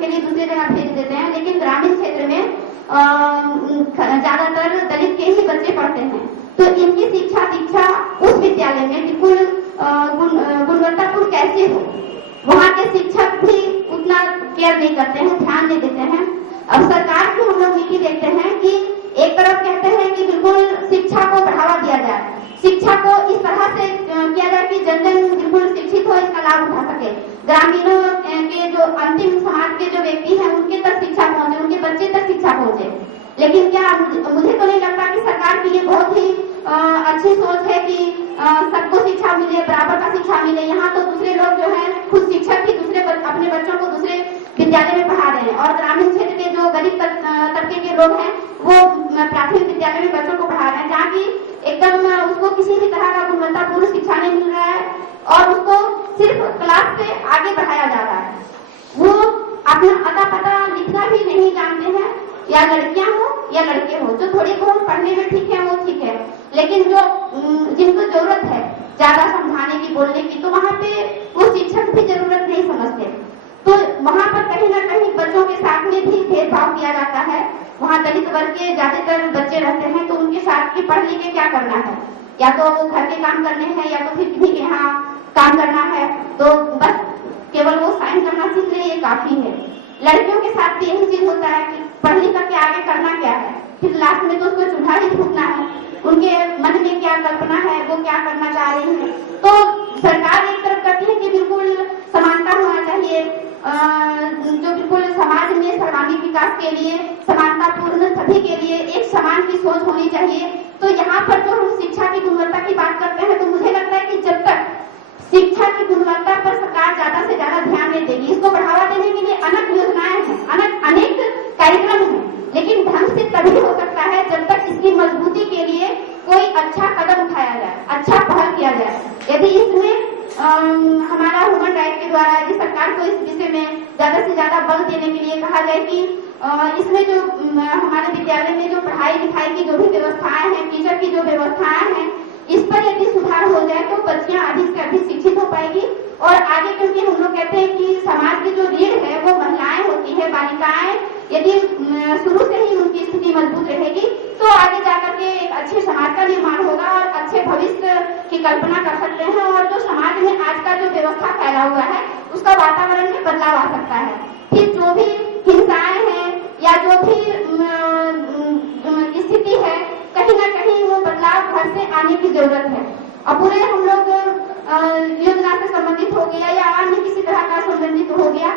के लिए दूसरी जगह भेज देते हैं, लेकिन ग्रामीण क्षेत्र में ज्यादातर दलित के ही बच्चे पढ़ते हैं। तो इनकी शिक्षा दीक्षा उस विद्यालय में बिल्कुल गुणवत्तापूर्ण कैसे हो, वहाँ के शिक्षक भी उतना केयर नहीं करते हैं, ध्यान नहीं देते हैं। अब सरकार की हम लोग नीति देखते हैं कि एक तरफ कहते हैं कि बिल्कुल शिक्षा को बढ़ावा दिया जाए, शिक्षा को इस तरह से किया जाए कि जन जन बिल्कुल शिक्षित हो, इसका लाभ उठा सके। ग्रामीणों के जो अंतिम समाज के जो व्यक्ति हैं उनके तक शिक्षा पहुंचे, उनके बच्चे तक शिक्षा पहुंचे। लेकिन क्या मुझे तो नहीं लगता कि सरकार की ये बहुत ही अच्छी सोच है कि सबको शिक्षा मिले, बराबर का शिक्षा मिले। यहाँ तो दूसरे लोग जो है खुद शिक्षक ही दूसरे अपने बच्चों को दूसरे विद्यालय में पढ़ा रहे हैं, और ग्रामीण क्षेत्र के जो गरीब तबके के लोग हैं वो प्राथमिक विद्यालय में बच्चों को पढ़ा रहे हैं, जहाँ की एकदम उसको किसी भी तरह का गुणवत्तापूर्ण शिक्षा नहीं मिल रहा है और उसको सिर्फ क्लास से आगे बढ़ाया जा रहा है। वो अपना अता पता लिखना भी नहीं जानते हैं, या लड़कियां हो या लड़के हो। जो थोड़ी बहुत पढ़ने में ठीक है वो ठीक है, लेकिन जो जिनको जरूरत है ज्यादा समझाने की, बोलने की, तो वहाँ पे वो शिक्षक भी जरूरत नहीं समझते। तो वहाँ पर कहीं ना कहीं बच्चों के साथ में भी भेदभाव किया जाता है। वहाँ दलित वर्ग के ज्यादातर बच्चे रहते हैं, तो उनके साथ की पढ़ लिख के क्या करना है, या तो घर के काम करने हैं या तो फिर किसी के यहाँ काम करना है, तो बस केवल वो साइन करना सीख ले, ये काफी है। लड़कियों के साथ भी यही चीज होता है कि पढ़ लिख करके आगे करना क्या है, फिर लास्ट में तो उसको चूल्हा ही फूकना है। उनके मन में क्या कल्पना है, वो क्या करना चाह रही है। तो सरकार एक तरफ कहती है कि बिल्कुल समानता होना चाहिए, जो बिल्कुल समाज में सर्वांगीण विकास के लिए समानता पूर्ण सभी के लिए एक समान की सोच होनी चाहिए। तो यहाँ पर जो हम शिक्षा की गुणवत्ता की बात करते हैं, तो मुझे लगता है कि जब तक शिक्षा की गुणवत्ता पर सरकार ज्यादा से ज्यादा ध्यान नहीं देगी, इसको बढ़ावा देने के लिए अनेक योजनाएं हैं, अनेक कार्यक्रम हैं, लेकिन ढंग से तभी हो सकता है जब तक इसकी मजबूती के लिए कोई अच्छा कदम उठाया जाए, अच्छा पहल किया जाए। यदि इसमें हमारा ह्यूमन राइट के द्वारा यदि सरकार को इस विषय में ज्यादा से ज्यादा बल देने के लिए कहा जाए कि इसमें जो हमारे विद्यालय में जो पढ़ाई लिखाई की जो भी व्यवस्थाएं हैं, टीचर की जो व्यवस्थाएं हैं, इस पर यदि सुधार हो जाए तो बच्चियां अधिक से अधिक शिक्षित हो पाएगी। और आगे क्योंकि हम लोग कहते हैं कि समाज की जो रीढ़ है वो महिलाएं होती है, बालिकाएं, यदि शुरू से ही उनकी स्थिति मजबूत रहेगी तो आगे जाकर के एक अच्छे समाज का निर्माण होगा और अच्छे भविष्य की कल्पना कर सकते हैं। और जो समाज में आज का जो व्यवस्था फैला हुआ है उसका वातावरण में बदलाव आ सकता है। फिर जो भी हिंसाएं हैं या जो भी स्थिति है, कहीं ना कहीं वो बदलाव घर से आने की जरूरत है। अब पूरे हम लोग योजना से संबंधित हो गया या अन्य किसी तरह का संबंधित हो गया,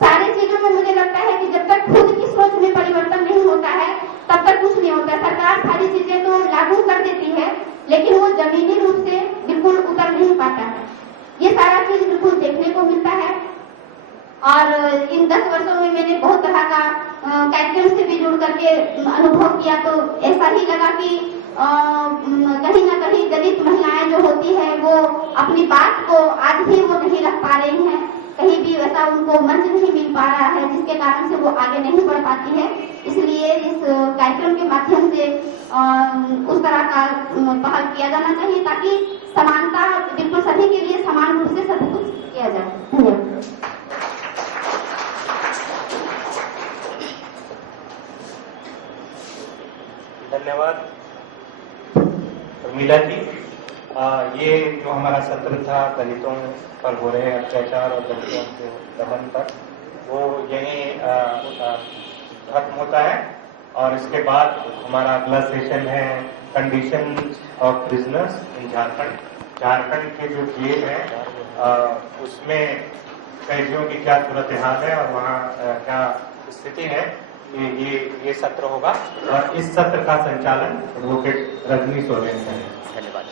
सारी चीजों में मुझे लगता है कि जब तक खुद की सोच में परिवर्तन नहीं होता है तब तक कुछ नहीं होता। सरकार सारी चीजें तो लागू कर देती है, लेकिन वो जमीनी रूप से बिल्कुल उतर नहीं पाता है। ये सारा चीज बिल्कुल देखने को मिलता है। और इन 10 वर्षों में मैंने बहुत तरह का कार्यक्रम से भी जुड़ करके अनुभव किया, तो ऐसा ही लगा कि कहीं ना कहीं दलित महिलाएं जो होती है वो अपनी बात को आज भी वो नहीं रख पा रही हैं, कहीं भी वैसा उनको मंच नहीं मिल पा रहा है, जिसके कारण से वो आगे नहीं बढ़ पाती है। इसलिए इस कार्यक्रम के माध्यम से उस तरह का पहल किया जाना चाहिए ताकि समानता बिल्कुल सभी के लिए समान रूप से सभी कुछ किया जाए। धन्यवाद उर्मिला जी। ये जो हमारा सत्र था दलितों पर हो रहे अत्याचार और दलितों के दमन पर, वो यही खत्म होता है। और इसके बाद हमारा अगला सेशन है कंडीशन ऑफ प्रिजनर्स इन झारखंड। झारखंड के जो जेल है उसमें कैदियों की क्या सूरत हाल है और वहाँ क्या स्थिति है, ये सत्र होगा। और इस सत्र का संचालन एडवोकेट रजनी सोरेन करेंगे। धन्यवाद।